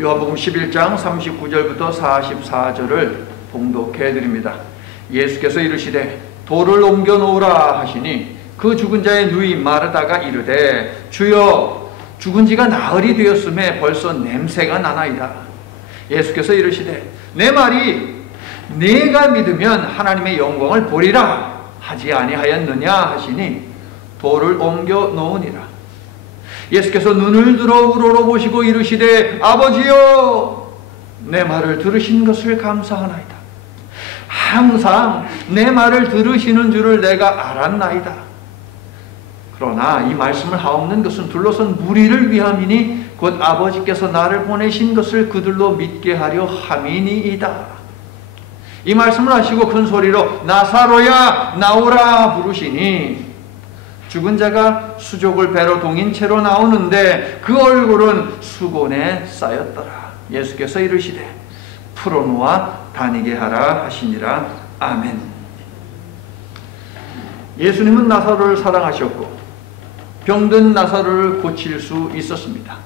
요한복음 11장 39절부터 44절을 봉독해 드립니다. 예수께서 이르시되 돌을 옮겨 놓으라 하시니 그 죽은 자의 누이 마르다가 이르되 주여 죽은 지가 나흘이 되었음에 벌써 냄새가 나나이다. 예수께서 이르시되 내 말이 네가 믿으면 하나님의 영광을 보리라 하지 아니하였느냐 하시니 돌을 옮겨 놓으니라. 예수께서 눈을 들어 우러러 보시고 이르시되 아버지여 내 말을 들으신 것을 감사하나이다. 항상 내 말을 들으시는 줄을 내가 알았나이다. 그러나 이 말씀을 하옵는 것은 둘러선 무리를 위함이니 곧 아버지께서 나를 보내신 것을 그들로 믿게 하려 함이니이다. 이 말씀을 하시고 큰 소리로 나사로야 나오라 부르시니 죽은 자가 수족을 배로 동인 채로 나오는데 그 얼굴은 수건에 쌓였더라. 예수께서 이르시되 풀어놓아 다니게 하라 하시니라. 아멘. 예수님은 나사로를 사랑하셨고 병든 나사로를 고칠 수 있었습니다.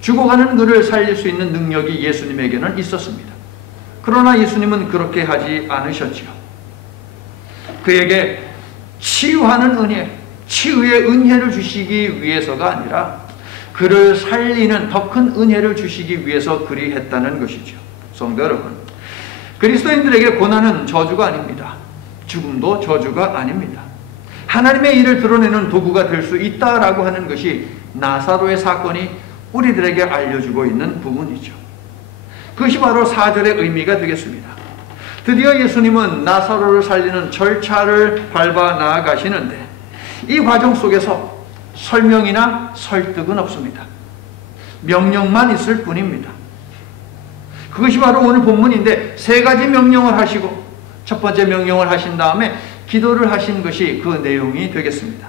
죽어가는 그를 살릴 수 있는 능력이 예수님에게는 있었습니다. 그러나 예수님은 그렇게 하지 않으셨지요. 그에게 치유하는 은혜, 치유의 은혜를 주시기 위해서가 아니라 그를 살리는 더 큰 은혜를 주시기 위해서 그리 했다는 것이죠. 성도 여러분, 그리스도인들에게 고난은 저주가 아닙니다. 죽음도 저주가 아닙니다. 하나님의 일을 드러내는 도구가 될 수 있다라고 하는 것이 나사로의 사건이 우리들에게 알려주고 있는 부분이죠. 그것이 바로 4절의 의미가 되겠습니다. 드디어 예수님은 나사로를 살리는 절차를 밟아 나아가시는데 이 과정 속에서 설명이나 설득은 없습니다. 명령만 있을 뿐입니다. 그것이 바로 오늘 본문인데 세 가지 명령을 하시고 첫 번째 명령을 하신 다음에 기도를 하신 것이 그 내용이 되겠습니다.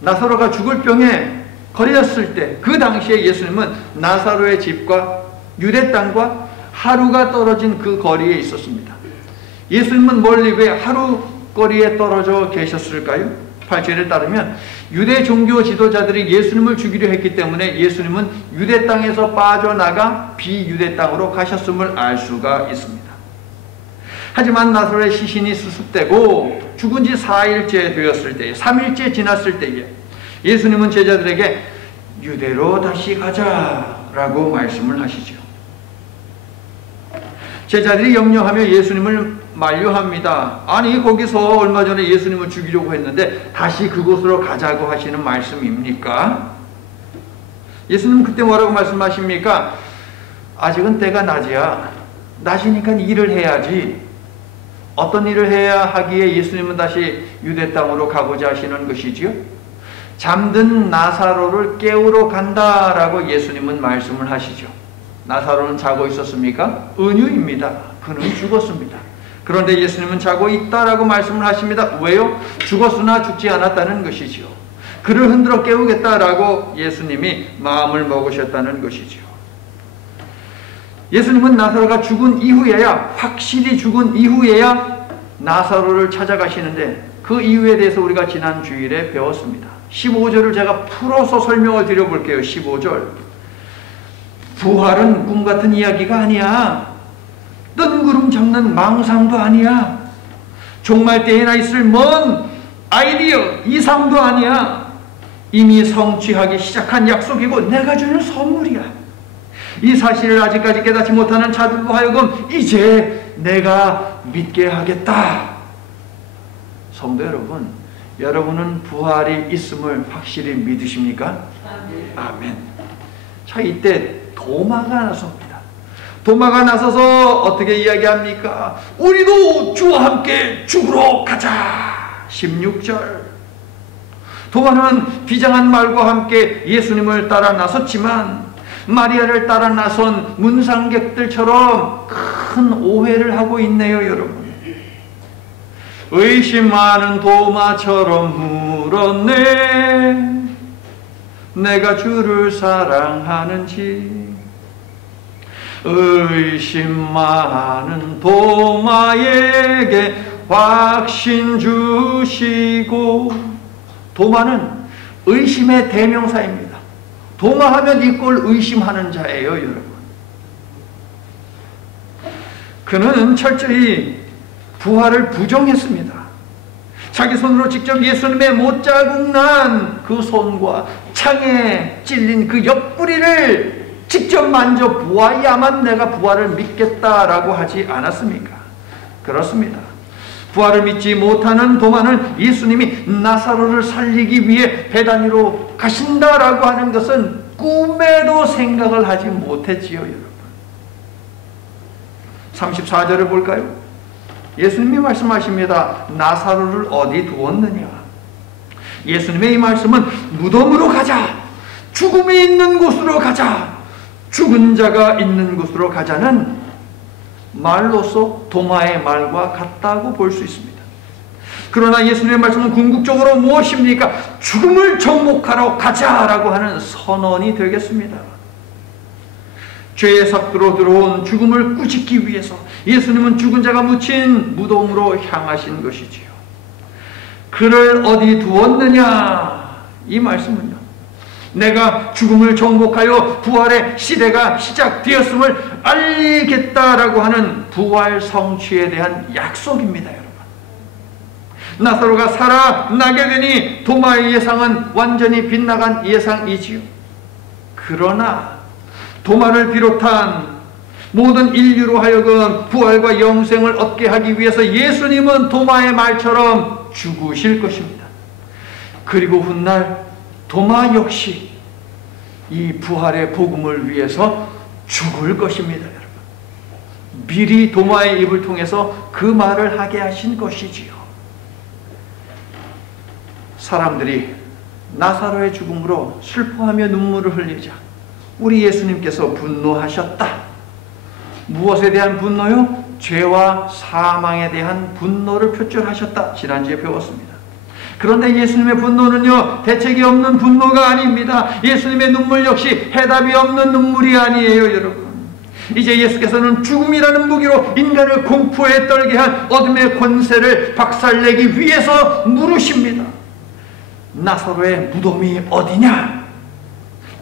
나사로가 죽을 병에 걸렸을 때 그 당시에 예수님은 나사로의 집과 유대 땅과 하루가 떨어진 그 거리에 있었습니다. 예수님은 멀리 왜 하루 거리에 떨어져 계셨을까요? 8절에 따르면 유대 종교 지도자들이 예수님을 죽이려 했기 때문에 예수님은 유대 땅에서 빠져나가 비유대 땅으로 가셨음을 알 수가 있습니다. 하지만 나사로의 시신이 수습되고 죽은 지 4일째 되었을 때에 3일째 지났을 때에 예수님은 제자들에게 유대로 다시 가자라고 말씀을 하시죠. 제자들이 염려하며 예수님을 만류합니다. 아니 거기서 얼마 전에 예수님을 죽이려고 했는데 다시 그곳으로 가자고 하시는 말씀입니까? 예수님은 그때 뭐라고 말씀하십니까? 아직은 때가 낮이야. 낮이니까 일을 해야지. 어떤 일을 해야 하기에 예수님은 다시 유대 땅으로 가고자 하시는 것이지요? 잠든 나사로를 깨우러 간다라고 예수님은 말씀을 하시죠. 나사로는 자고 있었습니까? 은유입니다. 그는 죽었습니다. 그런데 예수님은 자고 있다라고 말씀을 하십니다. 왜요? 죽었으나 죽지 않았다는 것이지요. 그를 흔들어 깨우겠다라고 예수님이 마음을 먹으셨다는 것이지요. 예수님은 나사로가 죽은 이후에야, 확실히 죽은 이후에야 나사로를 찾아가시는데 그 이유에 대해서 우리가 지난 주일에 배웠습니다. 15절을 제가 풀어서 설명을 드려볼게요. 15절. 부활은 꿈 같은 이야기가 아니야. 뜬구름 잡는 망상도 아니야. 종말 때에나 있을 먼 아이디어, 이상도 아니야. 이미 성취하기 시작한 약속이고 내가 주는 선물이야. 이 사실을 아직까지 깨닫지 못하는 자들로 하여금 이제 내가 믿게 하겠다. 성도 여러분, 여러분은 부활이 있음을 확실히 믿으십니까? 아멘. 자, 이때 도마가 나섭니다. 도마가 나서서 어떻게 이야기합니까? 우리도 주와 함께 죽으러 가자. 16절. 도마는 비장한 말과 함께 예수님을 따라 나섰지만 마리아를 따라 나선 문상객들처럼 큰 오해를 하고 있네요, 여러분. 의심 많은 도마처럼 물었네. 내가 주를 사랑하는지. 의심 많은 도마에게 확신 주시고. 도마는 의심의 대명사입니다. 도마하면 이꼴 의심하는 자예요, 여러분. 그는 철저히 부활을 부정했습니다. 자기 손으로 직접 예수님의 못자국 난 그 손과 창에 찔린 그 옆구리를 직접 만져보아야만 내가 부활을 믿겠다라고 하지 않았습니까? 그렇습니다. 부활을 믿지 못하는 도마는 예수님이 나사로를 살리기 위해 베다니로 가신다라고 하는 것은 꿈에도 생각을 하지 못했지요, 여러분. 34절을 볼까요? 예수님이 말씀하십니다. 나사로를 어디 두었느냐? 예수님의 이 말씀은 무덤으로 가자, 죽음이 있는 곳으로 가자, 죽은 자가 있는 곳으로 가자는 말로서 도마의 말과 같다고 볼 수 있습니다. 그러나 예수님의 말씀은 궁극적으로 무엇입니까? 죽음을 정복하러 가자라고 하는 선언이 되겠습니다. 죄의 삭도로 들어온 죽음을 꾸짖기 위해서 예수님은 죽은 자가 묻힌 무덤으로 향하신 것이지요. 그를 어디 두었느냐? 이 말씀은요, 내가 죽음을 정복하여 부활의 시대가 시작되었음을 알리겠다라고 하는 부활 성취에 대한 약속입니다, 여러분. 나사로가 살아나게 되니 도마의 예상은 완전히 빗나간 예상이지요. 그러나 도마를 비롯한 모든 인류로 하여금 부활과 영생을 얻게 하기 위해서 예수님은 도마의 말처럼 죽으실 것입니다. 그리고 훗날 도마 역시 이 부활의 복음을 위해서 죽을 것입니다, 여러분. 미리 도마의 입을 통해서 그 말을 하게 하신 것이지요. 사람들이 나사로의 죽음으로 슬퍼하며 눈물을 흘리자 우리 예수님께서 분노하셨다. 무엇에 대한 분노요? 죄와 사망에 대한 분노를 표출하셨다. 지난주에 배웠습니다. 그런데 예수님의 분노는요, 대책이 없는 분노가 아닙니다. 예수님의 눈물 역시 해답이 없는 눈물이 아니에요, 여러분. 이제 예수께서는 죽음이라는 무기로 인간을 공포에 떨게 한 어둠의 권세를 박살내기 위해서 물으십니다. 나사로의 무덤이 어디냐?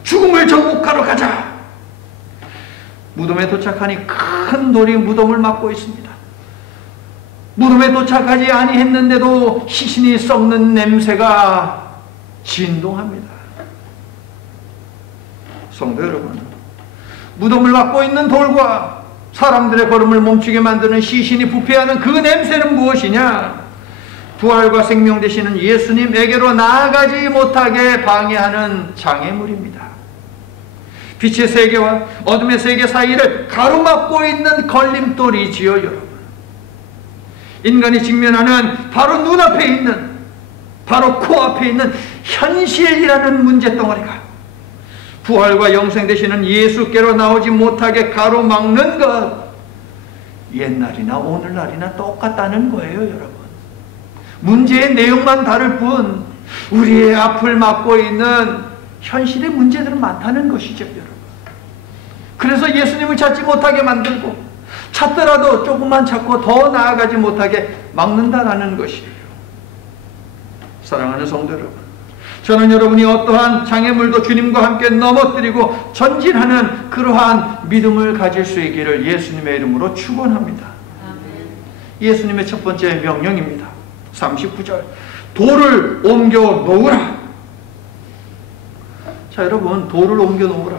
죽음을 정복하러 가자. 무덤에 도착하니 큰 돌이 무덤을 막고 있습니다. 무덤에 도착하지 아니했는데도 시신이 썩는 냄새가 진동합니다. 성도 여러분, 무덤을 막고 있는 돌과 사람들의 걸음을 멈추게 만드는 시신이 부패하는 그 냄새는 무엇이냐? 부활과 생명 되시는 예수님에게로 나아가지 못하게 방해하는 장애물입니다. 빛의 세계와 어둠의 세계 사이를 가로막고 있는 걸림돌이지요, 여러분. 인간이 직면하는 바로 눈앞에 있는, 바로 코앞에 있는 현실이라는 문제덩어리가 부활과 영생 되시는 예수께로 나오지 못하게 가로막는 것, 옛날이나 오늘날이나 똑같다는 거예요, 여러분. 문제의 내용만 다를 뿐 우리의 앞을 막고 있는 현실의 문제들은 많다는 것이죠, 여러분. 그래서 예수님을 찾지 못하게 만들고 찾더라도 조금만 찾고 더 나아가지 못하게 막는다라는 것이에요. 사랑하는 성도 여러분, 저는 여러분이 어떠한 장애물도 주님과 함께 넘어뜨리고 전진하는 그러한 믿음을 가질 수 있기를 예수님의 이름으로 축원합니다. 예수님의 첫 번째 명령입니다. 39절, 돌을 옮겨 놓으라. 자, 여러분, 돌을 옮겨 놓으라.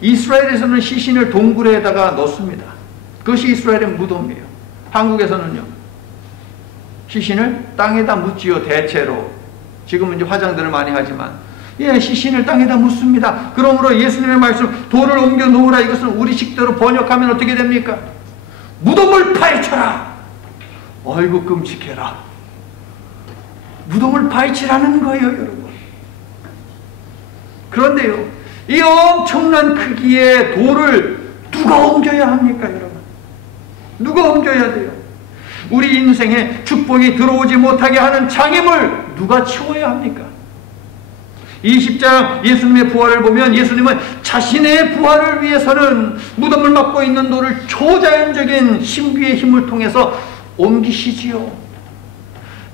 이스라엘에서는 시신을 동굴에다가 넣습니다. 그것이 이스라엘의 무덤이에요. 한국에서는요, 시신을 땅에다 묻지요, 대체로. 지금은 이제 화장들을 많이 하지만, 예, 시신을 땅에다 묻습니다. 그러므로 예수님의 말씀, 돌을 옮겨 놓으라, 이것을 우리식대로 번역하면 어떻게 됩니까? 무덤을 파헤쳐라. 어이구, 끔찍해라. 무덤을 파헤치라는 거예요, 여러분. 그런데요, 이 엄청난 크기의 돌을 누가 옮겨야 합니까, 여러분? 누가 옮겨야 돼요? 우리 인생에 축복이 들어오지 못하게 하는 장애물 누가 치워야 합니까? 20장 예수님의 부활을 보면 예수님은 자신의 부활을 위해서는 무덤을 막고 있는 돌을 초자연적인 신비의 힘을 통해서 옮기시지요.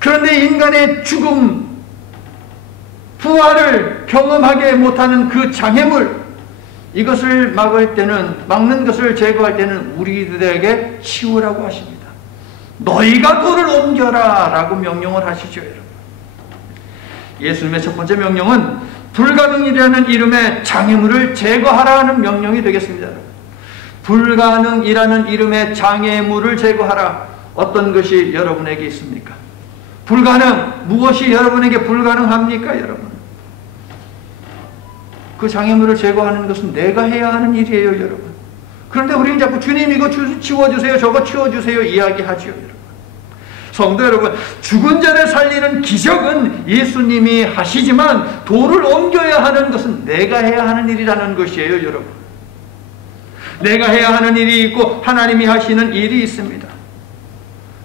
그런데 인간의 죽음, 부활을 경험하게 못하는 그 장애물, 이것을 막는 것을 제거할 때는 우리들에게 치우라고 하십니다. 너희가 돌을 옮겨라 라고 명령을 하시죠, 여러분. 예수님의 첫 번째 명령은 불가능이라는 이름의 장애물을 제거하라는 명령이 되겠습니다. 불가능이라는 이름의 장애물을 제거하라. 어떤 것이 여러분에게 있습니까? 불가능, 무엇이 여러분에게 불가능합니까, 여러분? 그 장애물을 제거하는 것은 내가 해야 하는 일이에요, 여러분. 그런데 우리는 자꾸 주님 이거 치워주세요, 저거 치워주세요 이야기하죠, 여러분. 성도 여러분, 죽은 자를 살리는 기적은 예수님이 하시지만 돌을 옮겨야 하는 것은 내가 해야 하는 일이라는 것이에요, 여러분. 내가 해야 하는 일이 있고 하나님이 하시는 일이 있습니다.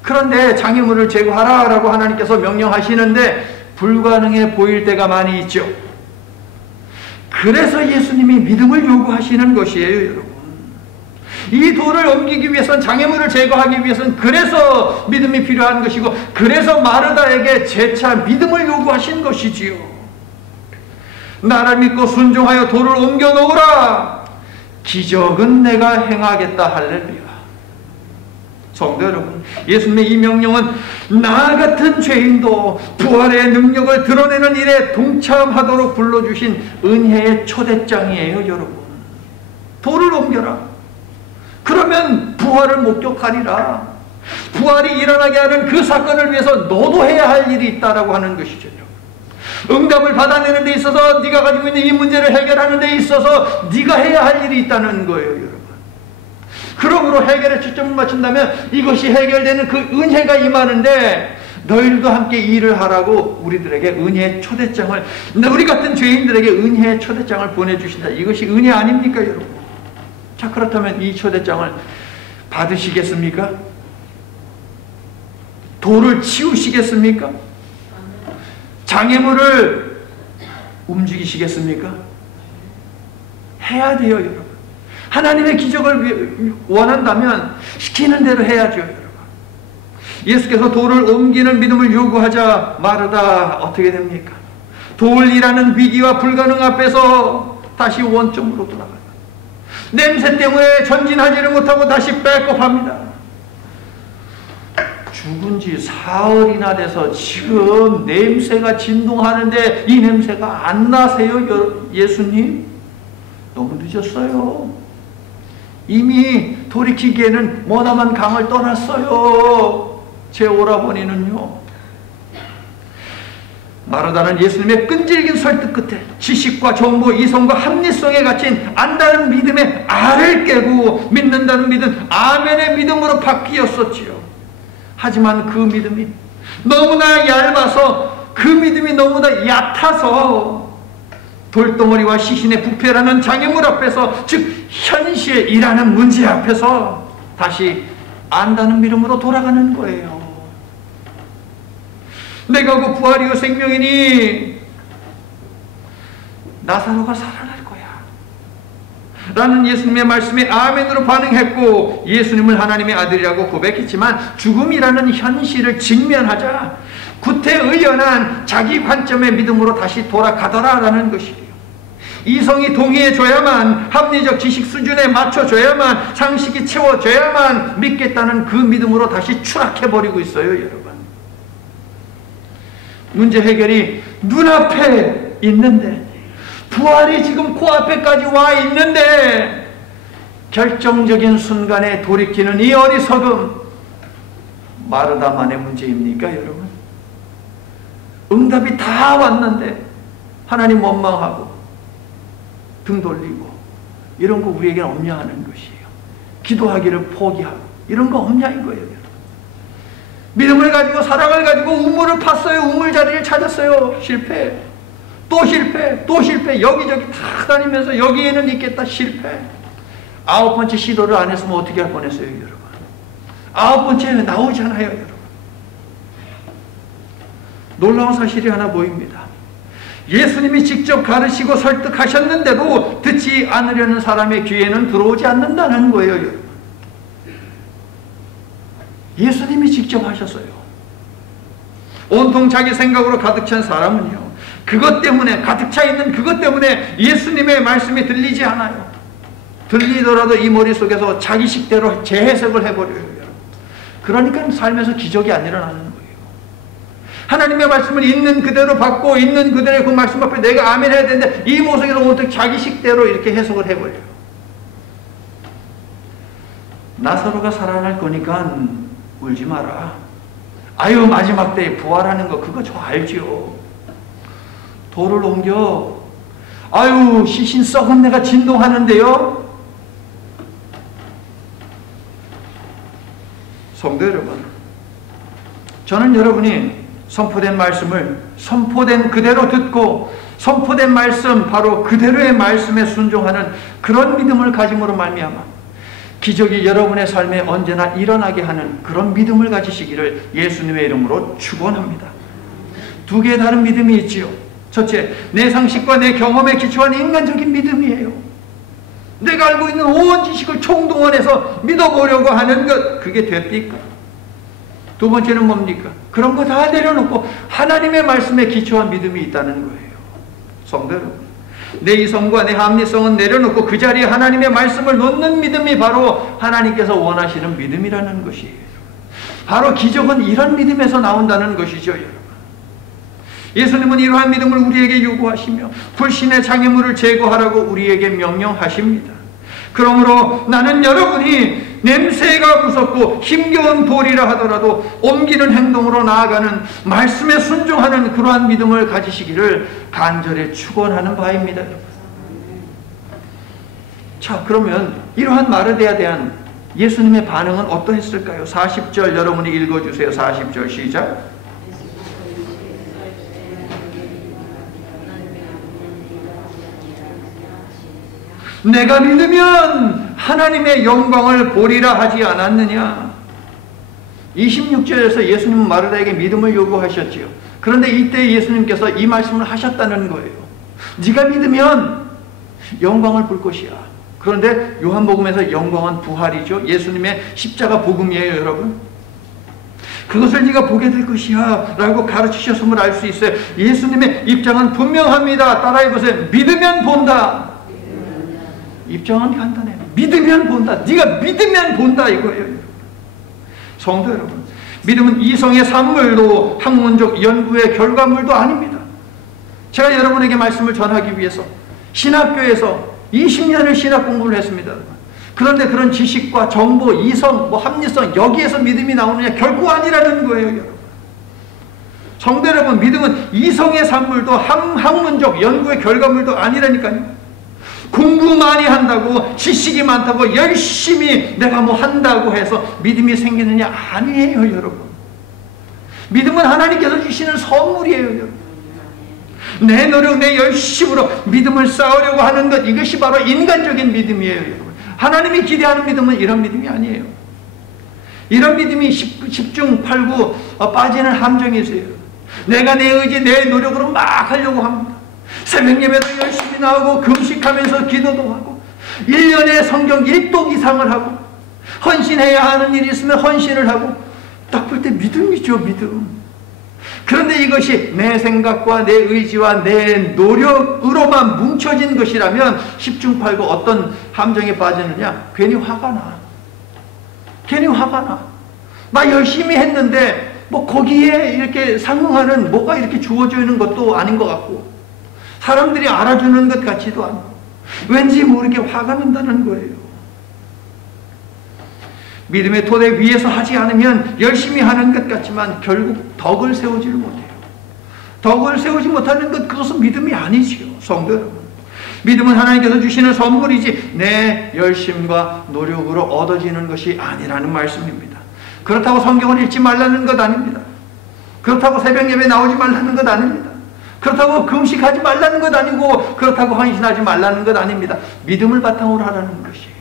그런데 장애물을 제거하라라고 하나님께서 명령하시는데 불가능해 보일 때가 많이 있죠. 그래서 예수님이 믿음을 요구하시는 것이에요, 여러분. 이 돌을 옮기기 위해선, 장애물을 제거하기 위해선 그래서 믿음이 필요한 것이고, 그래서 마르다에게 재차 믿음을 요구하신 것이지요. 나를 믿고 순종하여 돌을 옮겨 놓으라. 기적은 내가 행하겠다. 할렐루야. 성도 여러분, 예수님의 이 명령은 나 같은 죄인도 부활의 능력을 드러내는 일에 동참하도록 불러주신 은혜의 초대장이에요, 여러분. 돌을 옮겨라. 그러면 부활을 목격하리라. 부활이 일어나게 하는 그 사건을 위해서 너도 해야 할 일이 있다라고 하는 것이죠. 응답을 받아내는 데 있어서, 네가 가지고 있는 이 문제를 해결하는 데 있어서 네가 해야 할 일이 있다는 거예요, 여러분. 그러므로 해결에 초점을 맞춘다면 이것이 해결되는 그 은혜가 임하는데, 너희들도 함께 일을 하라고 우리들에게 은혜의 초대장을, 우리 같은 죄인들에게 은혜의 초대장을 보내주신다. 이것이 은혜 아닙니까, 여러분? 자, 그렇다면 이 초대장을 받으시겠습니까? 돌을 치우시겠습니까? 장애물을 움직이시겠습니까? 해야 돼요, 여러분. 하나님의 기적을 원한다면 시키는 대로 해야죠, 여러분. 예수께서 돌을 옮기는 믿음을 요구하자 마르다 어떻게 됩니까? 돌이라는 위기와 불가능 앞에서 다시 원점으로 돌아가요. 냄새 때문에 전진하지를 못하고 다시 백업합니다. 죽은 지 사흘이나 돼서 지금 냄새가 진동하는데 이 냄새가 안 나세요, 예수님? 너무 늦었어요. 이미 돌이키기에는 머나먼 강을 떠났어요, 제 오라버니는요. 마르다는 예수님의 끈질긴 설득 끝에 지식과 정보, 이성과 합리성에 갇힌 안다는 믿음의 알을 깨고 믿는다는 믿음, 아멘의 믿음으로 바뀌었었지요. 하지만 그 믿음이 너무나 얇아서, 그 믿음이 너무나 얕아서 돌덩어리와 시신의 부패라는 장애물 앞에서, 즉 현실에 일하는 문제 앞에서 다시 안다는 믿음으로 돌아가는 거예요. 내가 그 부활이요 생명이니 나사로가 살아날 거야 라는 예수님의 말씀에 아멘으로 반응했고, 예수님을 하나님의 아들이라고 고백했지만 죽음이라는 현실을 직면하자 구태의연한 자기 관점의 믿음으로 다시 돌아가더라라는 것이에요. 이성이 동의해줘야만, 합리적 지식 수준에 맞춰줘야만, 상식이 채워줘야만 믿겠다는 그 믿음으로 다시 추락해버리고 있어요, 여러분. 문제 해결이 눈앞에 있는데, 부활이 지금 코앞에까지 와 있는데, 결정적인 순간에 돌이키는 이 어리석음, 마르다만의 문제입니까, 여러분? 응답이 다 왔는데 하나님 원망하고 등 돌리고 이런 거 우리에게는 없냐 하는 것이에요. 기도하기를 포기하고 이런 거 없냐 이거예요, 여러분. 믿음을 가지고, 사랑을 가지고 우물을 팠어요. 우물 자리를 찾았어요. 실패. 또 실패. 또 실패. 여기저기 다 다니면서 여기에는 있겠다. 실패. 9번째 시도를 안 했으면 어떻게 할 뻔했어요, 여러분. 9번째는 나오잖아요, 여러분. 놀라운 사실이 하나 보입니다. 예수님이 직접 가르치고 설득하셨는데도 듣지 않으려는 사람의 귀에는 들어오지 않는다는 거예요, 여러분. 예수님이 직접 하셨어요. 온통 자기 생각으로 가득 찬 사람은요, 그것 때문에, 가득 차 있는 그것 때문에 예수님의 말씀이 들리지 않아요. 들리더라도 이 머릿속에서 자기식대로 재해석을 해버려요. 그러니까 삶에서 기적이 안 일어나는 거예요. 하나님의 말씀을 있는 그대로 받고 있는 그대로 그 말씀 앞에 내가 아멘 해야 되는데 이 모습에서 어떻게 자기식대로 이렇게 해석을 해버려요. 나사로가 살아날 거니까 울지 마라. 아유, 마지막 때에 부활하는 거 그거 저 알지요. 돌을 옮겨. 아유, 시신 썩은 내가 진동하는데요. 성도 여러분, 저는 여러분이 선포된 말씀을 선포된 그대로 듣고 선포된 말씀, 바로 그대로의 말씀에 순종하는 그런 믿음을 가짐으로 말미암아 기적이 여러분의 삶에 언제나 일어나게 하는 그런 믿음을 가지시기를 예수님의 이름으로 축원합니다. 두 개의 다른 믿음이 있지요. 첫째, 내 상식과 내 경험에 기초한 인간적인 믿음이에요. 내가 알고 있는 온 지식을 총동원해서 믿어보려고 하는 것, 그게 됩니까? 두 번째는 뭡니까? 그런 거 다 내려놓고 하나님의 말씀에 기초한 믿음이 있다는 거예요. 성도 여러분, 내 이성과 내 합리성은 내려놓고 그 자리에 하나님의 말씀을 놓는 믿음이 바로 하나님께서 원하시는 믿음이라는 것이에요. 바로 기적은 이런 믿음에서 나온다는 것이죠, 여러분. 예수님은 이러한 믿음을 우리에게 요구하시며 불신의 장애물을 제거하라고 우리에게 명령하십니다. 그러므로 나는 여러분이 냄새가 무섭고 힘겨운 돌이라 하더라도 옮기는 행동으로 나아가는 말씀에 순종하는 그러한 믿음을 가지시기를 간절히 축원하는 바입니다. 자, 그러면 이러한 마르다에 대한 예수님의 반응은 어떠했을까요? 40절 여러분이 읽어주세요. 40절 시작. 내가 믿으면 하나님의 영광을 보리라 하지 않았느냐. 26절에서 예수님은 마르다에게 믿음을 요구하셨지요. 그런데 이때 예수님께서 이 말씀을 하셨다는 거예요. 네가 믿으면 영광을 볼 것이야. 그런데 요한복음에서 영광은 부활이죠. 예수님의 십자가 복음이에요, 여러분. 그것을 네가 보게 될 것이야 라고 가르치셨음을 알 수 있어요. 예수님의 입장은 분명합니다. 따라해보세요. 믿으면 본다. 입장은 간단해요. 믿으면 본다. 네가 믿으면 본다 이거예요. 성도 여러분, 믿음은 이성의 산물도 학문적 연구의 결과물도 아닙니다. 제가 여러분에게 말씀을 전하기 위해서 신학교에서 20년을 신학 공부를 했습니다. 그런데 그런 지식과 정보, 이성, 합리성 여기에서 믿음이 나오느냐? 결코 아니라는 거예요, 여러분. 성도 여러분, 믿음은 이성의 산물도 학문적 연구의 결과물도 아니라니까요. 공부 많이 한다고, 지식이 많다고, 열심히 내가 뭐 한다고 해서 믿음이 생기느냐? 아니에요, 여러분. 믿음은 하나님께서 주시는 선물이에요, 여러분. 내 노력, 내 열심으로 믿음을 쌓으려고 하는 것, 이것이 바로 인간적인 믿음이에요, 여러분. 하나님이 기대하는 믿음은 이런 믿음이 아니에요. 이런 믿음이 10중 8구 빠지는 함정이 있어요. 내가 내 의지, 내 노력으로 막 하려고 합니다. 새벽 예배도 열심히 나오고 금식하면서 기도도 하고 1년에 성경 1독 이상을 하고 헌신해야 하는 일이 있으면 헌신을 하고 딱 볼 때 믿음이죠, 믿음. 그런데 이것이 내 생각과 내 의지와 내 노력으로만 뭉쳐진 것이라면 10중 8구 어떤 함정에 빠지느냐? 괜히 화가 나. 괜히 화가 나. 나 열심히 했는데 뭐 거기에 이렇게 상응하는 뭐가 이렇게 주어지는 것도 아닌 것 같고 사람들이 알아주는 것 같지도 않고 왠지 모르게 화가 난다는 거예요. 믿음의 토대 위에서 하지 않으면 열심히 하는 것 같지만 결국 덕을 세우지를 못해요. 덕을 세우지 못하는 것, 그것은 믿음이 아니지요, 성도 여러분. 믿음은 하나님께서 주시는 선물이지 내 열심과 노력으로 얻어지는 것이 아니라는 말씀입니다. 그렇다고 성경을 읽지 말라는 것 아닙니다. 그렇다고 새벽 예배 나오지 말라는 것 아닙니다. 그렇다고 금식하지 말라는 것 아니고 그렇다고 헌신하지 말라는 것 아닙니다. 믿음을 바탕으로 하라는 것이에요.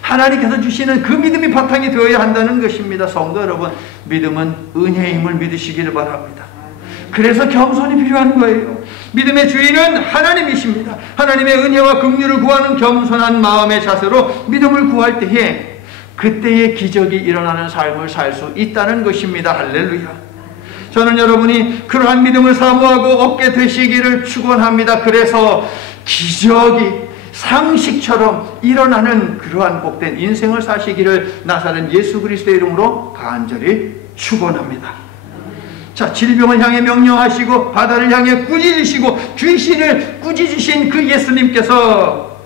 하나님께서 주시는 그 믿음이 바탕이 되어야 한다는 것입니다. 성도 여러분, 믿음은 은혜임을 믿으시기를 바랍니다. 그래서 겸손이 필요한 거예요. 믿음의 주인은 하나님이십니다. 하나님의 은혜와 긍휼을 구하는 겸손한 마음의 자세로 믿음을 구할 때에 그때의 기적이 일어나는 삶을 살 수 있다는 것입니다. 할렐루야. 저는 여러분이 그러한 믿음을 사모하고 얻게 되시기를 축원합니다. 그래서 기적이 상식처럼 일어나는 그러한 복된 인생을 사시기를 나사렛 예수 그리스도의 이름으로 간절히 축원합니다. 자, 질병을 향해 명령하시고 바다를 향해 꾸짖으시고 귀신을 꾸짖으신 그 예수님께서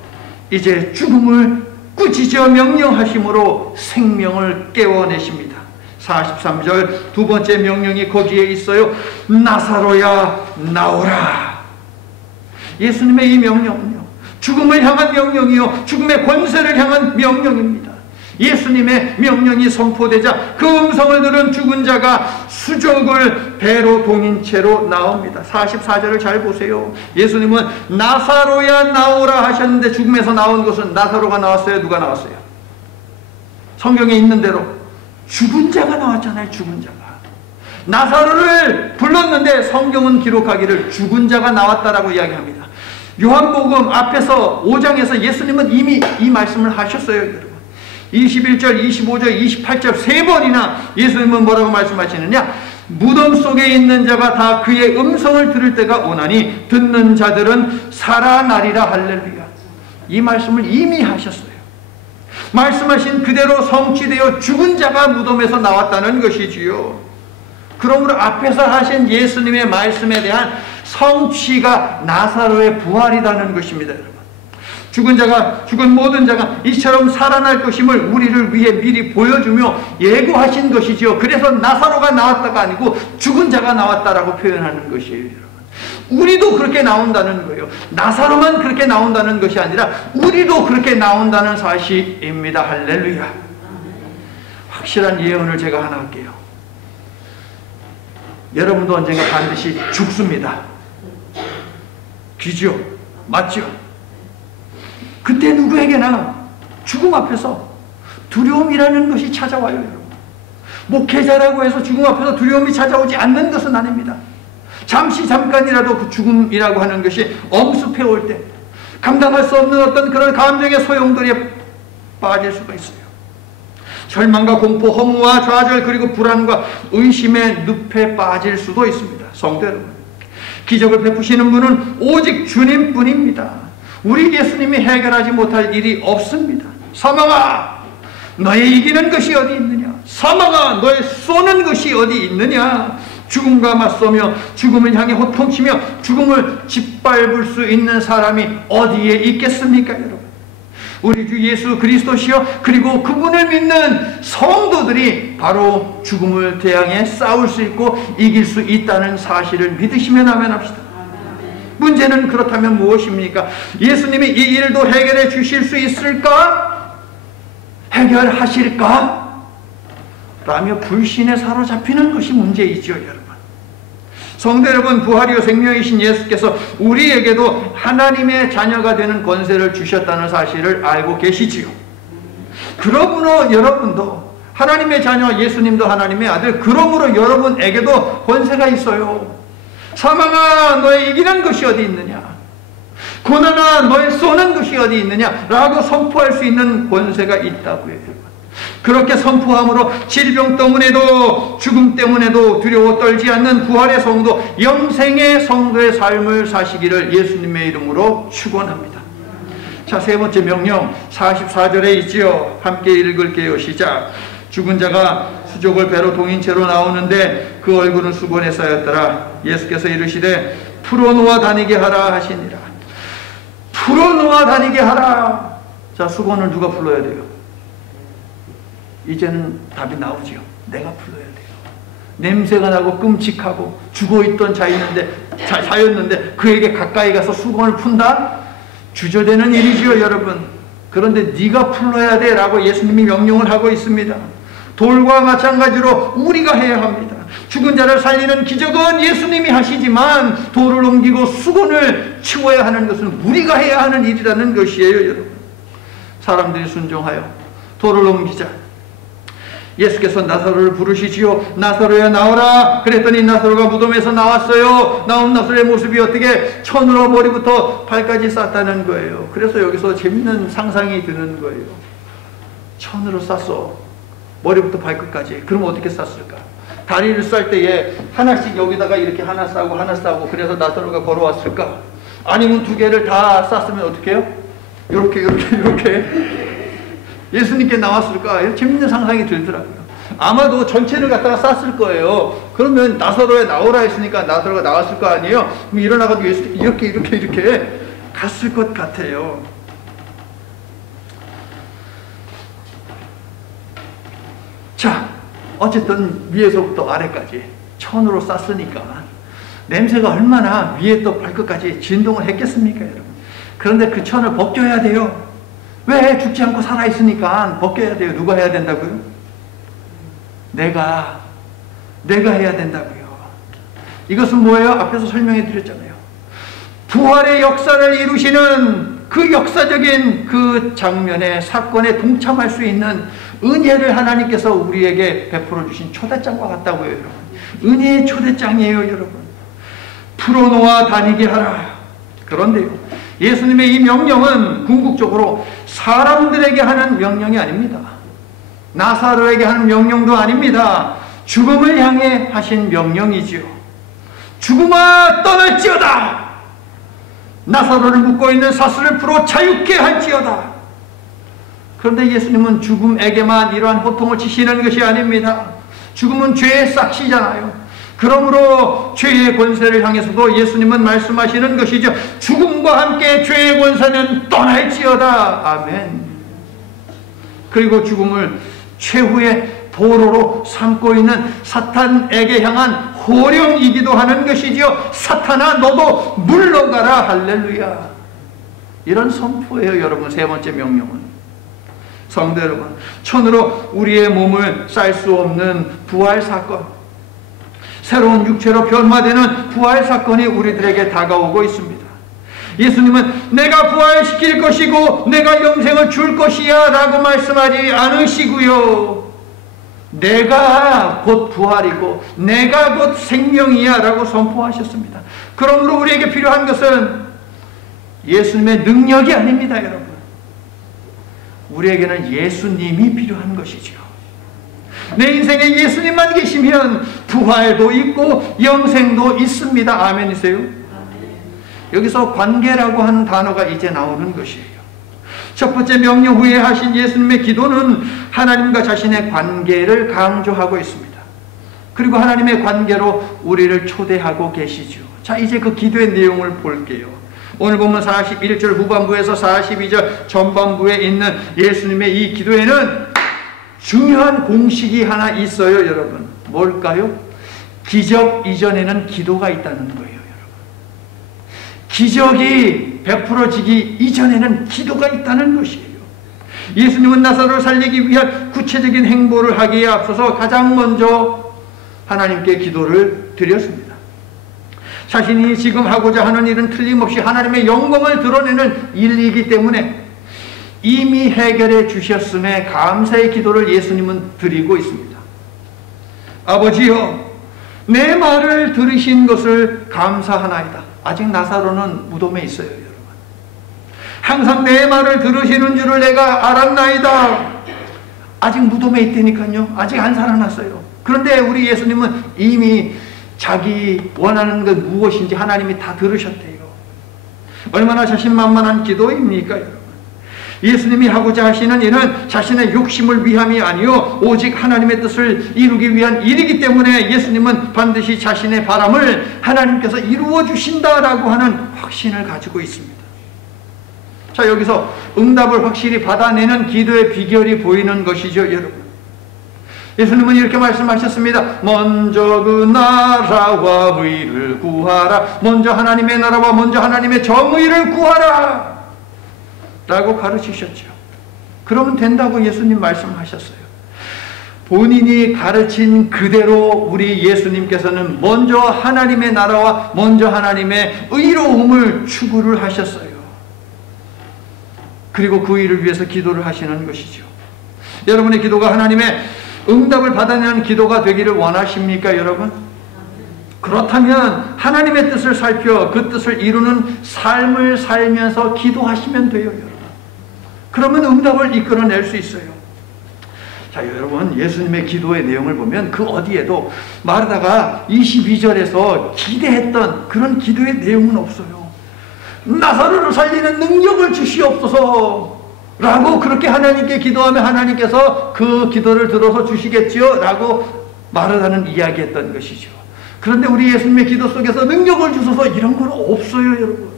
이제 죽음을 꾸짖어 명령하심으로 생명을 깨워내십니다. 43절 두 번째 명령이 거기에 있어요. 나사로야 나오라. 예수님의 이 명령은요, 죽음을 향한 명령이요, 죽음의 권세를 향한 명령입니다. 예수님의 명령이 선포되자 그 음성을 들은 죽은 자가 수족을 배로 동인 채로 나옵니다. 44절을 잘 보세요. 예수님은 나사로야 나오라 하셨는데 죽음에서 나온 것은 나사로가 나왔어요? 누가 나왔어요? 성경에 있는 대로 죽은 자가 나왔잖아요. 죽은 자가. 나사로를 불렀는데 성경은 기록하기를 죽은 자가 나왔다라고 이야기합니다. 요한복음 앞에서 5장에서 예수님은 이미 이 말씀을 하셨어요. 여러분 21절, 25절, 28절 세 번이나 예수님은 뭐라고 말씀하시느냐? 무덤 속에 있는 자가 다 그의 음성을 들을 때가 오나니 듣는 자들은 살아나리라. 할렐루야. 이 말씀을 이미 하셨어요. 말씀하신 그대로 성취되어 죽은 자가 무덤에서 나왔다는 것이지요. 그러므로 앞에서 하신 예수님의 말씀에 대한 성취가 나사로의 부활이라는 것입니다. 여러분, 죽은 모든 자가 이처럼 살아날 것임을 우리를 위해 미리 보여주며 예고하신 것이지요. 그래서 나사로가 나왔다가 아니고 죽은 자가 나왔다라고 표현하는 것이에요. 여러분, 우리도 그렇게 나온다는 거예요. 나사로만 그렇게 나온다는 것이 아니라 우리도 그렇게 나온다는 사실입니다. 할렐루야. 확실한 예언을 제가 하나 할게요. 여러분도 언젠가 반드시 죽습니다. 귀죠? 맞죠? 그때 누구에게나 죽음 앞에서 두려움이라는 것이 찾아와요. 여러분, 목회자라고 해서 죽음 앞에서 두려움이 찾아오지 않는 것은 아닙니다. 잠깐이라도 그 죽음이라고 하는 것이 엄습해 올 때 감당할 수 없는 어떤 그런 감정의 소용돌이에 빠질 수가 있어요. 절망과 공포, 허무와 좌절, 그리고 불안과 의심의 늪에 빠질 수도 있습니다. 성도 여러분, 기적을 베푸시는 분은 오직 주님뿐입니다. 우리 예수님이 해결하지 못할 일이 없습니다. 사망아, 너의 이기는 것이 어디 있느냐? 사망아, 너의 쏘는 것이 어디 있느냐? 죽음과 맞서며 죽음을 향해 호통치며 죽음을 짓밟을 수 있는 사람이 어디에 있겠습니까, 여러분? 우리 주 예수 그리스도시요, 그리고 그분을 믿는 성도들이 바로 죽음을 대항해 싸울 수 있고 이길 수 있다는 사실을 믿으시면 아멘합시다. 문제는 그렇다면 무엇입니까? 예수님이 이 일도 해결해 주실 수 있을까? 해결하실까? 라며 불신에 사로잡히는 것이 문제이죠, 여러분. 성도 여러분, 부활이요 생명이신 예수께서 우리에게도 하나님의 자녀가 되는 권세를 주셨다는 사실을 알고 계시지요. 그러므로 여러분도 하나님의 자녀, 예수님도 하나님의 아들, 그러므로 여러분에게도 권세가 있어요. 사망아, 너의 이기는 것이 어디 있느냐? 고난아, 너의 쏘는 것이 어디 있느냐? 라고 선포할 수 있는 권세가 있다고요. 그렇게 선포함으로 질병 때문에도 죽음 때문에도 두려워 떨지 않는 부활의 성도, 영생의 성도의 삶을 사시기를 예수님의 이름으로 축원합니다. 자, 세 번째 명령 44절에 있지요. 함께 읽을게요. 시작. 죽은 자가 수족을 배로 동인 채로 나오는데 그 얼굴은 수건에 쌓였더라. 예수께서 이르시되 풀어놓아 다니게 하라 하시니라. 풀어놓아 다니게 하라. 자, 수건을 누가 풀어야 돼요? 이제는 답이 나오지요. 내가 풀어야 돼요. 냄새가 나고 끔찍하고 죽어있던 자였는데 그에게 가까이 가서 수건을 푼다? 주저되는 일이지요, 여러분. 그런데 네가 풀어야 돼 라고 예수님이 명령을 하고 있습니다. 돌과 마찬가지로 우리가 해야 합니다. 죽은 자를 살리는 기적은 예수님이 하시지만 돌을 옮기고 수건을 치워야 하는 것은 우리가 해야 하는 일이라는 것이에요, 여러분. 사람들이 순종하여 돌을 옮기자. 예수께서 나사로를 부르시지요. 나사로야 나오라. 그랬더니 나사로가 무덤에서 나왔어요. 나온 나사로의 모습이 어떻게 천으로 머리부터 발까지 쌌다는 거예요. 그래서 여기서 재밌는 상상이 드는 거예요. 천으로 쌌어. 머리부터 발끝까지. 그럼 어떻게 쌌을까? 다리를 쌀 때에 하나씩 여기다가 이렇게 하나 싸고 하나 싸고 그래서 나사로가 걸어왔을까? 아니면 두 개를 다 쌌으면 어떻게 해요? 이렇게 예수님께 나왔을까? 재밌는 상상이 들더라고요. 아마도 전체를 갖다가 쌌을 거예요. 그러면 나사로에 나오라 했으니까 나사로가 나왔을 거 아니에요? 그럼 일어나가지고 예수님 이렇게 갔을 것 같아요. 자, 어쨌든 위에서부터 아래까지 천으로 쌌으니까 냄새가 얼마나 위에 또 발끝까지 진동을 했겠습니까, 여러분? 그런데 그 천을 벗겨야 돼요. 왜? 죽지 않고 살아있으니까 벗겨야 돼요. 누가 해야 된다고요? 내가 해야 된다고요. 이것은 뭐예요? 앞에서 설명해 드렸잖아요. 부활의 역사를 이루시는 그 역사적인 그 장면의 사건에 동참할 수 있는 은혜를 하나님께서 우리에게 베풀어 주신 초대장과 같다고요, 여러분. 은혜의 초대장이에요, 여러분. 풀어놓아 다니게 하라. 그런데요, 예수님의 이 명령은 궁극적으로 사람들에게 하는 명령이 아닙니다. 나사로에게 하는 명령도 아닙니다. 죽음을 향해 하신 명령이지요. 죽음아 떠날지어다. 나사로를 묶고 있는 사슬을 풀어 자유케 할지어다. 그런데 예수님은 죽음에게만 이러한 호통을 치시는 것이 아닙니다. 죽음은 죄의 싹시잖아요. 그러므로 죄의 권세를 향해서도 예수님은 말씀하시는 것이죠. 죽음과 함께 죄의 권세는 떠날지어다. 아멘. 그리고 죽음을 최후의 도로로 삼고 있는 사탄에게 향한 호령이기도 하는 것이지요. 사탄아 너도 물러가라. 할렐루야. 이런 선포예요, 여러분. 세 번째 명령은. 성도 여러분, 천으로 우리의 몸을 쌀 수 없는 부활 사건, 새로운 육체로 변화되는 부활 사건이 우리들에게 다가오고 있습니다. 예수님은 내가 부활시킬 것이고 내가 영생을 줄 것이야 라고 말씀하지 않으시고요, 내가 곧 부활이고 내가 곧 생명이야 라고 선포하셨습니다. 그러므로 우리에게 필요한 것은 예수님의 능력이 아닙니다, 여러분. 우리에게는 예수님이 필요한 것이죠. 내 인생에 예수님만 계시면 부활도 있고 영생도 있습니다. 아멘이세요? 여기서 관계라고 하는 단어가 이제 나오는 것이에요. 첫 번째 명령 후에 하신 예수님의 기도는 하나님과 자신의 관계를 강조하고 있습니다. 그리고 하나님의 관계로 우리를 초대하고 계시죠. 자, 이제 그 기도의 내용을 볼게요. 오늘 보면 41절 후반부에서 42절 전반부에 있는 예수님의 이 기도에는 중요한 공식이 하나 있어요, 여러분. 뭘까요? 기적 이전에는 기도가 있다는 거예요, 여러분. 기적이 베풀어지기 이전에는 기도가 있다는 것이에요. 예수님은 나사로를 살리기 위한 구체적인 행보를 하기에 앞서서 가장 먼저 하나님께 기도를 드렸습니다. 자신이 지금 하고자 하는 일은 틀림없이 하나님의 영광을 드러내는 일이기 때문에 이미 해결해 주셨음에 감사의 기도를 예수님은 드리고 있습니다. 아버지여, 내 말을 들으신 것을 감사하나이다. 아직 나사로는 무덤에 있어요, 여러분. 항상 내 말을 들으시는 줄을 내가 알았나이다. 아직 무덤에 있다니까요. 아직 안 살아났어요. 그런데 우리 예수님은 이미 자기 원하는 것 무엇인지 하나님이 다 들으셨대요. 얼마나 자신만만한 기도입니까, 여러분? 예수님이 하고자 하시는 일은 자신의 욕심을 위함이 아니요 오직 하나님의 뜻을 이루기 위한 일이기 때문에 예수님은 반드시 자신의 바람을 하나님께서 이루어 주신다라고 하는 확신을 가지고 있습니다. 자, 여기서 응답을 확실히 받아내는 기도의 비결이 보이는 것이죠, 여러분. 예수님은 이렇게 말씀하셨습니다. 먼저 그 나라와 의를 구하라. 먼저 하나님의 나라와 먼저 하나님의 정의를 구하라 라고 가르치셨죠. 그러면 된다고 예수님 말씀하셨어요. 본인이 가르친 그대로 우리 예수님께서는 먼저 하나님의 나라와 먼저 하나님의 의로움을 추구를 하셨어요. 그리고 그 일을 위해서 기도를 하시는 것이죠. 여러분의 기도가 하나님의 응답을 받아내는 기도가 되기를 원하십니까, 여러분? 그렇다면 하나님의 뜻을 살펴 그 뜻을 이루는 삶을 살면서 기도하시면 돼요, 여러분. 그러면 응답을 이끌어낼 수 있어요. 자, 여러분, 예수님의 기도의 내용을 보면 그 어디에도 마르다가 22절에서 기대했던 그런 기도의 내용은 없어요. 나사로를 살리는 능력을 주시옵소서 라고 그렇게 하나님께 기도하면 하나님께서 그 기도를 들어서 주시겠지요 라고 마르다는 이야기했던 것이죠. 그런데 우리 예수님의 기도 속에서 능력을 주소서 이런 건 없어요, 여러분.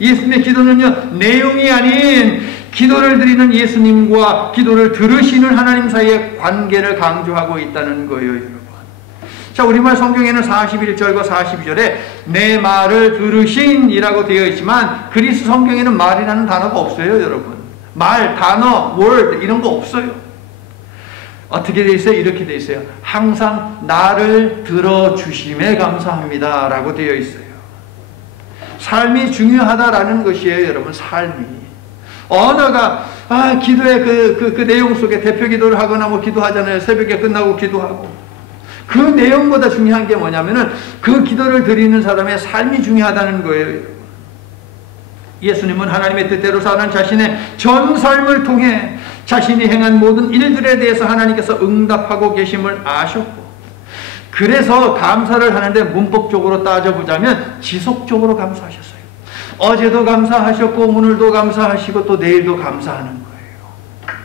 예수님의 기도는요, 내용이 아닌 기도를 드리는 예수님과 기도를 들으시는 하나님 사이의 관계를 강조하고 있다는 거예요, 여러분. 자, 우리말 성경에는 41절과 42절에 내 말을 들으신이라고 되어 있지만 그리스 성경에는 말이라는 단어가 없어요, 여러분. 말, 단어, word 이런 거 없어요. 어떻게 되어 있어요? 이렇게 되어 있어요. 항상 나를 들어주심에 감사합니다 라고 되어 있어요. 삶이 중요하다라는 것이에요, 여러분. 삶이. 언어가 기도의 그 내용 속에 대표 기도를 하거나 뭐 기도하잖아요. 새벽에 끝나고 기도하고. 그 내용보다 중요한 게 뭐냐면은 그 기도를 드리는 사람의 삶이 중요하다는 거예요. 예수님은 하나님의 뜻대로 사는 자신의 전 삶을 통해 자신이 행한 모든 일들에 대해서 하나님께서 응답하고 계심을 아셨고, 그래서 감사를 하는데 문법적으로 따져보자면 지속적으로 감사하셨어요. 어제도 감사하셨고 오늘도 감사하시고 또 내일도 감사하는 거예요.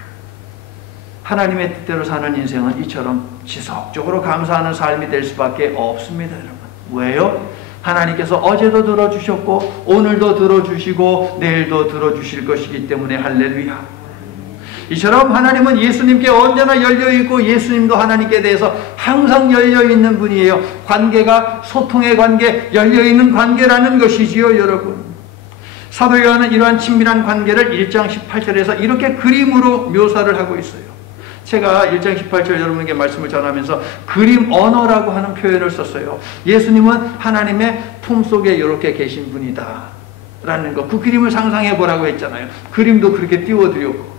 하나님의 뜻대로 사는 인생은 이처럼 지속적으로 감사하는 삶이 될 수밖에 없습니다, 여러분. 왜요? 하나님께서 어제도 들어주셨고 오늘도 들어주시고 내일도 들어주실 것이기 때문에 할렐루야. 이처럼 하나님은 예수님께 언제나 열려있고 예수님도 하나님께 대해서 항상 열려있는 분이에요. 관계가 소통의 관계, 열려있는 관계라는 것이지요, 여러분. 사도 요한은 이러한 친밀한 관계를 1장 18절에서 이렇게 그림으로 묘사를 하고 있어요. 제가 1장 18절 여러분에게 말씀을 전하면서 그림 언어라고 하는 표현을 썼어요. 예수님은 하나님의 품속에 이렇게 계신 분이다 라는 거, 그 그림을 상상해 보라고 했잖아요. 그림도 그렇게 띄워드렸고,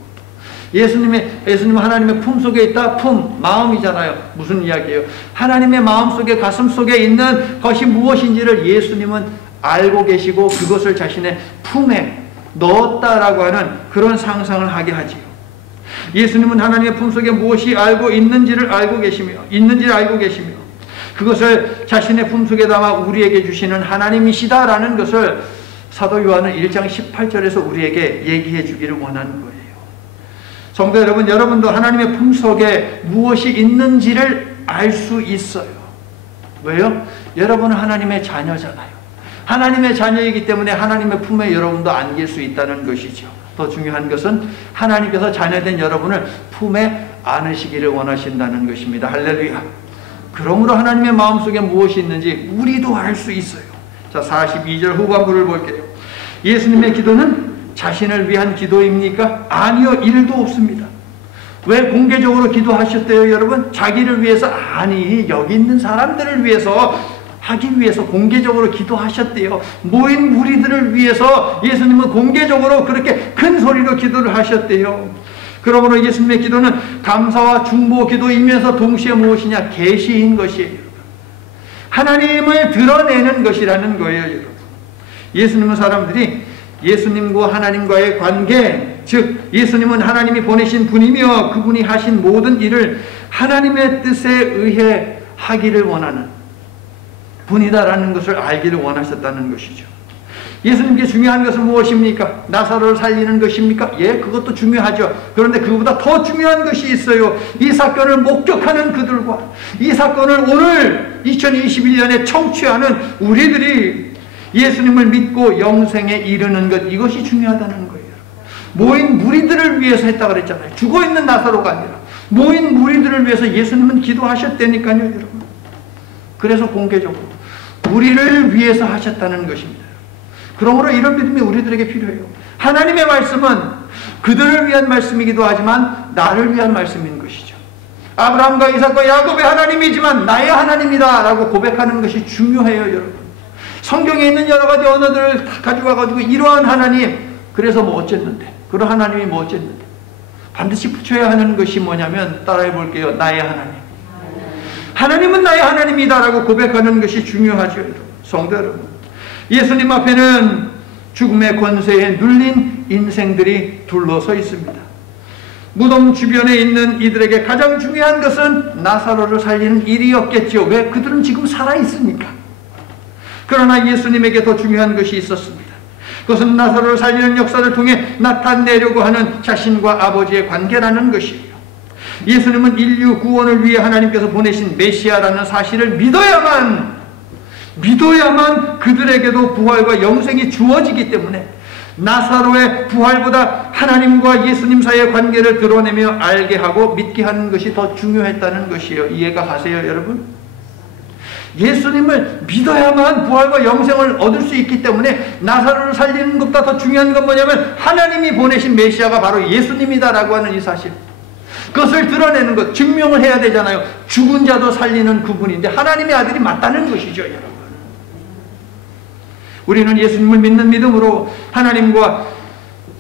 예수님은 하나님의 품속에 있다. 품, 마음이잖아요. 무슨 이야기예요? 하나님의 마음속에, 가슴속에 있는 것이 무엇인지를 예수님은 알고 계시고 그것을 자신의 품에 넣었다라고 하는 그런 상상을 하게 하지요. 예수님은 하나님의 품속에 무엇이 있는지를 알고 계시며 그것을 자신의 품속에 담아 우리에게 주시는 하나님이시다라는 것을 사도 요한은 1장 18절에서 우리에게 얘기해 주기를 원하는 거예요. 성도 여러분, 여러분도 하나님의 품속에 무엇이 있는지를 알 수 있어요. 왜요? 여러분은 하나님의 자녀잖아요. 하나님의 자녀이기 때문에 하나님의 품에 여러분도 안길 수 있다는 것이죠. 더 중요한 것은 하나님께서 자녀된 여러분을 품에 안으시기를 원하신다는 것입니다. 할렐루야. 그러므로 하나님의 마음속에 무엇이 있는지 우리도 알 수 있어요. 자, 42절 후반부를 볼게요. 예수님의 기도는 자신을 위한 기도입니까? 아니요, 1도 없습니다. 왜 공개적으로 기도하셨대요, 여러분? 자기를 위해서? 아니, 여기 있는 사람들을 위해서 하기 위해서 공개적으로 기도하셨대요. 모인 무리들을 위해서 예수님은 공개적으로 그렇게 큰 소리로 기도를 하셨대요. 그러므로 예수님의 기도는 감사와 중보 기도이면서 동시에 무엇이냐? 계시인 것이에요. 하나님을 드러내는 것이라는 거예요, 여러분. 예수님은 사람들이 예수님과 하나님과의 관계, 즉 예수님은 하나님이 보내신 분이며 그분이 하신 모든 일을 하나님의 뜻에 의해 하기를 원하는 분이다라는 것을 알기를 원하셨다는 것이죠. 예수님께 중요한 것은 무엇입니까? 나사로를 살리는 것입니까? 예, 그것도 중요하죠. 그런데 그보다 더 중요한 것이 있어요. 이 사건을 목격하는 그들과 이 사건을 오늘 2021년에 청취하는 우리들이 예수님을 믿고 영생에 이르는 것, 이것이 중요하다는 거예요. 모인 무리들을 위해서 했다고 그랬잖아요. 죽어있는 나사로가 아니라 모인 무리들을 위해서 예수님은 기도하셨다니까요, 여러분. 그래서 공개적으로 우리를 위해서 하셨다는 것입니다. 그러므로 이런 믿음이 우리들에게 필요해요. 하나님의 말씀은 그들을 위한 말씀이기도 하지만 나를 위한 말씀인 것이죠. 아브라함과 이삭과 야곱의 하나님이지만 나의 하나님이다 라고 고백하는 것이 중요해요, 여러분. 성경에 있는 여러 가지 언어들을 가져와가지고 이러한 하나님, 그래서 뭐 어쨌는데, 그런 하나님이 뭐 어쨌는데, 반드시 붙여야 하는 것이 뭐냐면, 따라해 볼게요. 나의 하나님. 하나님은 나의 하나님이다 라고 고백하는 것이 중요하죠, 여러분. 성도 여러분, 예수님 앞에는 죽음의 권세에 눌린 인생들이 둘러서 있습니다. 무덤 주변에 있는 이들에게 가장 중요한 것은 나사로를 살리는 일이었겠죠. 왜? 그들은 지금 살아있으니까. 그러나 예수님에게 더 중요한 것이 있었습니다. 그것은 나사로를 살리는 역사를 통해 나타내려고 하는 자신과 아버지의 관계라는 것이에요. 예수님은 인류 구원을 위해 하나님께서 보내신 메시아라는 사실을 믿어야만 그들에게도 부활과 영생이 주어지기 때문에 나사로의 부활보다 하나님과 예수님 사이의 관계를 드러내며 알게 하고 믿게 하는 것이 더 중요했다는 것이에요. 이해가 가세요, 여러분? 예수님을 믿어야만 부활과 영생을 얻을 수 있기 때문에 나사로를 살리는 것보다 더 중요한 건 뭐냐면 하나님이 보내신 메시아가 바로 예수님이다라고 하는 이 사실. 그것을 드러내는 것, 증명을 해야 되잖아요. 죽은 자도 살리는 그분인데 하나님의 아들이 맞다는 것이죠, 여러분. 우리는 예수님을 믿는 믿음으로 하나님과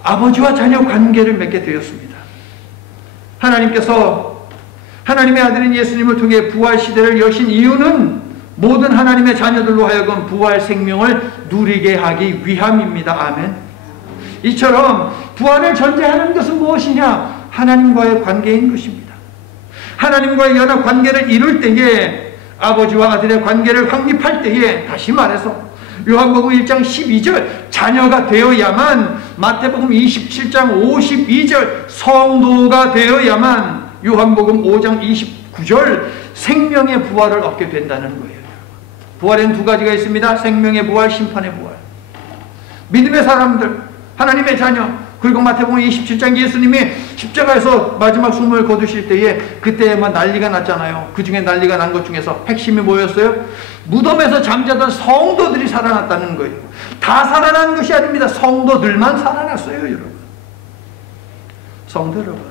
아버지와 자녀 관계를 맺게 되었습니다. 하나님께서 하나님의 아들인 예수님을 통해 부활 시대를 여신 이유는 모든 하나님의 자녀들로 하여금 부활 생명을 누리게 하기 위함입니다. 아멘. 이처럼 부활을 전제하는 것은 무엇이냐? 하나님과의 관계인 것입니다. 하나님과의 연합 관계를 이룰 때에, 아버지와 아들의 관계를 확립할 때에, 다시 말해서 요한복음 1장 12절 자녀가 되어야만, 마태복음 27장 52절 성도가 되어야만, 요한복음 5장 29절 생명의 부활을 얻게 된다는 거예요. 부활에는 두 가지가 있습니다. 생명의 부활, 심판의 부활. 믿음의 사람들, 하나님의 자녀, 그리고 마태복음 27장 예수님이 십자가에서 마지막 숨을 거두실 때에 그때만 난리가 났잖아요. 그 중에 난리가 난 것 중에서 핵심이 뭐였어요? 무덤에서 잠자던 성도들이 살아났다는 거예요. 다 살아난 것이 아닙니다. 성도들만 살아났어요, 여러분. 성도 여러분,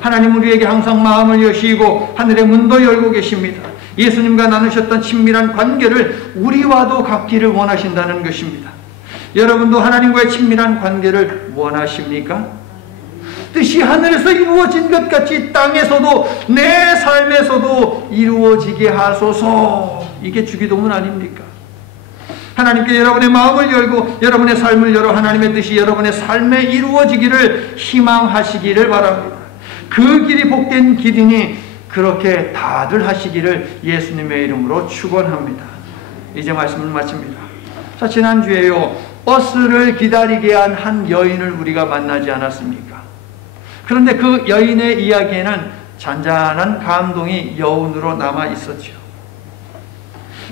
하나님 우리에게 항상 마음을 여시고 하늘의 문도 열고 계십니다. 예수님과 나누셨던 친밀한 관계를 우리와도 갖기를 원하신다는 것입니다. 여러분도 하나님과의 친밀한 관계를 원하십니까? 뜻이 하늘에서 이루어진 것 같이 땅에서도, 내 삶에서도 이루어지게 하소서. 이게 주기도문 아닙니까? 하나님께 여러분의 마음을 열고 여러분의 삶을 열어 하나님의 뜻이 여러분의 삶에 이루어지기를 희망하시기를 바랍니다. 그 길이 복된 길이니 그렇게 다들 하시기를 예수님의 이름으로 축원합니다. 이제 말씀을 마칩니다. 자, 지난주에요, 버스를 기다리게 한 한 여인을 우리가 만나지 않았습니까? 그런데 그 여인의 이야기에는 잔잔한 감동이 여운으로 남아 있었죠.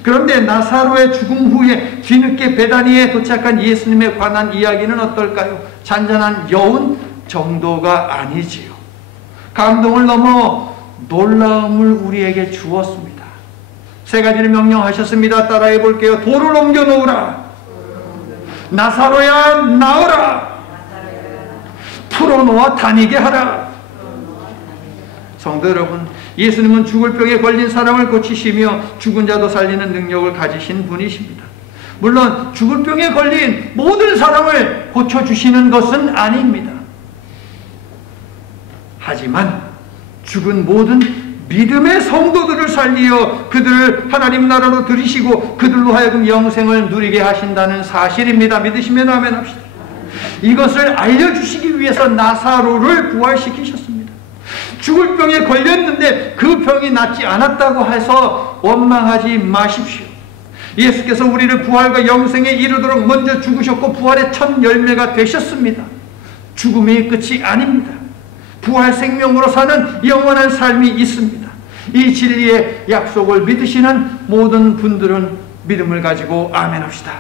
그런데 나사로의 죽음 후에 뒤늦게 베다니에 도착한 예수님에 관한 이야기는 어떨까요? 잔잔한 여운 정도가 아니지요. 감동을 넘어 놀라움을 우리에게 주었습니다. 세 가지를 명령하셨습니다. 따라해 볼게요. 돌을 옮겨 놓으라. 나사로야 나오라. 풀어놓아 다니게 하라. 성도 여러분, 예수님은 죽을 병에 걸린 사람을 고치시며 죽은 자도 살리는 능력을 가지신 분이십니다. 물론 죽을 병에 걸린 모든 사람을 고쳐주시는 것은 아닙니다. 하지만 죽은 모든 믿음의 성도들을 살리어 그들을 하나님 나라로 들이시고 그들로 하여금 영생을 누리게 하신다는 사실입니다. 믿으시면 아멘 합시다. 이것을 알려주시기 위해서 나사로를 부활시키셨습니다. 죽을 병에 걸렸는데 그 병이 낫지 않았다고 해서 원망하지 마십시오. 예수께서 우리를 부활과 영생에 이르도록 먼저 죽으셨고 부활의 첫 열매가 되셨습니다. 죽음이 끝이 아닙니다. 부활 생명으로 사는 영원한 삶이 있습니다. 이 진리의 약속을 믿으시는 모든 분들은 믿음을 가지고 아멘 합시다.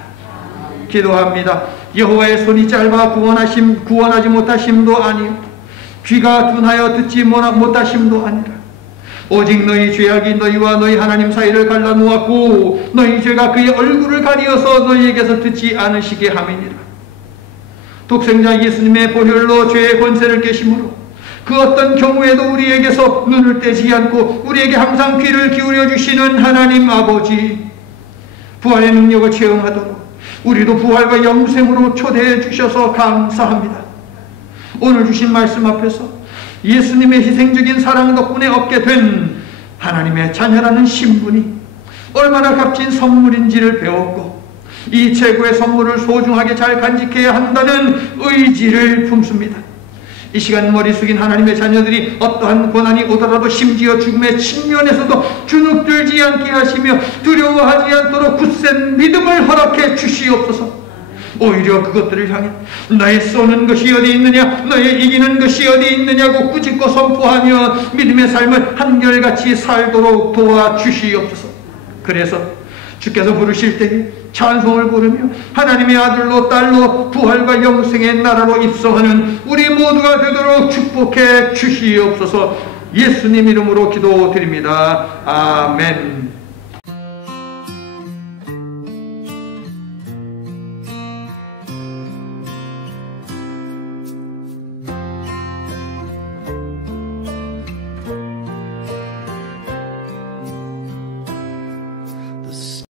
기도합니다. 여호와의 손이 짧아 구원하지 못하심도 아니요 귀가 둔하여 듣지 못하심도 아니라 오직 너희 죄악이 너희와 너희 하나님 사이를 갈라놓았고 너희 죄가 그의 얼굴을 가리어서 너희에게서 듣지 않으시게 함이니라. 독생자 예수님의 보혈로 죄의 권세를 깨심으로 그 어떤 경우에도 우리에게서 눈을 떼지 않고 우리에게 항상 귀를 기울여 주시는 하나님 아버지, 부활의 능력을 체험하도록 우리도 부활과 영생으로 초대해 주셔서 감사합니다. 오늘 주신 말씀 앞에서 예수님의 희생적인 사랑 덕분에 얻게 된 하나님의 자녀라는 신분이 얼마나 값진 선물인지를 배웠고 이 최고의 선물을 소중하게 잘 간직해야 한다는 의지를 품습니다. 이 시간 머리 숙인 하나님의 자녀들이 어떠한 고난이 오더라도 심지어 죽음의 측면에서도 주눅들지 않게 하시며 두려워하지 않도록 굳센 믿음을 허락해 주시옵소서. 오히려 그것들을 향해 너의 쏘는 것이 어디 있느냐, 너의 이기는 것이 어디 있느냐고 꾸짖고 선포하며 믿음의 삶을 한결같이 살도록 도와주시옵소서. 그래서 주께서 부르실 때에 찬송을 부르며 하나님의 아들로 딸로 부활과 영생의 나라로 입성하는 우리 모두가 되도록 축복해 주시옵소서. 예수님 이름으로 기도드립니다. 아멘.